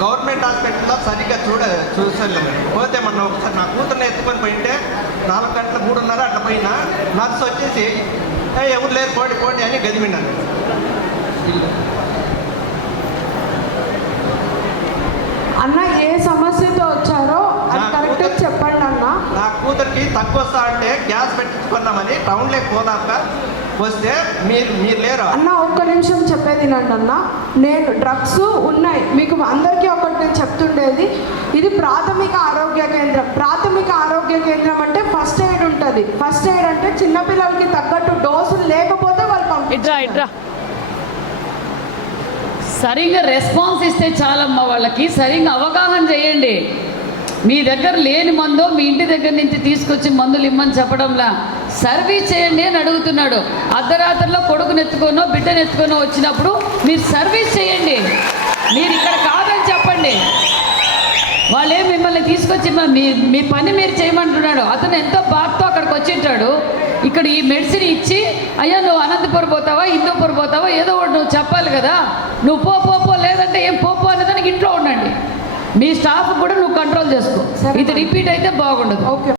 Government హాస్పిటల్లో సరిగ్గా చూసలేము. పోతే మొన్న ఒకసారి నా కూతుర్ని ఎత్తుకొని పోయింటే 4 గంటల 3:30 అట్లా పోయినా నర్సు వచ్చేసి ఎవరు లేరు పోండి అని గదిమిన్నారు. అన్న ఏ సమస్యతో వచ్చారో అది కరెక్ట్ చెప్పండి అన్న. నా కూతురికి తక్కువ వస్తా అంటే గ్యాస్ పెట్టించుకున్నామని టౌన్లోకి పోదాక వస్తే మీరు లేరు అన్న. ఒక్క నిమిషం చెప్పేది అన్న. నేను డ్రగ్స్ ఉన్నాయి మీకు అందరికీ ఒకటి నేను చెప్తుండేది, ఇది ప్రాథమిక ఆరోగ్య కేంద్రం. ప్రాథమిక ఆరోగ్య కేంద్రం అంటే ఫస్ట్ ఎయిడ్ ఉంటుంది. ఫస్ట్ ఎయిడ్ అంటే చిన్నపిల్లలకి తగ్గట్టు డోసులు లేకపోతే వాళ్ళు ఇట్రా సరిగ్గా రెస్పాన్స్ ఇస్తే చాలమ్మా. వాళ్ళకి సరిగ్గా అవగాహన చేయండి. మీ దగ్గర లేని మందో మీ ఇంటి దగ్గర నుంచి తీసుకొచ్చి మందులు ఇమ్మని చెప్పడంలా సర్వీస్ చేయండి అని అడుగుతున్నాడు. అర్ధరాత్రిలో కొడుకునెత్తుకోనో బిడ్డనెత్తుకోనో వచ్చినప్పుడు మీరు సర్వీస్ చేయండి. మీరు ఇక్కడ కాదని చెప్పండి. వాళ్ళే మిమ్మల్ని తీసుకొచ్చి మీ పని మీరు చేయమంటున్నాడు. అతను ఎంతో బాధతో అక్కడికి వచ్చింటాడు. ఇక్కడ ఈ మెడిసిన్ ఇచ్చి అయ్యా నువ్వు అనంతపురం పోతావా హిందూపూర్ పోతావా ఏదో ఒకటి నువ్వు చెప్పాలి కదా. నువ్వు పో లేదంటే ఏం పోపో అనేదానికి ఇంట్లో ఉండండి. మీ స్టాఫ్ కూడా నువ్వు కంట్రోల్ చేసుకో. ఇది రిపీట్ అయితే బాగుండదు. ఓకే.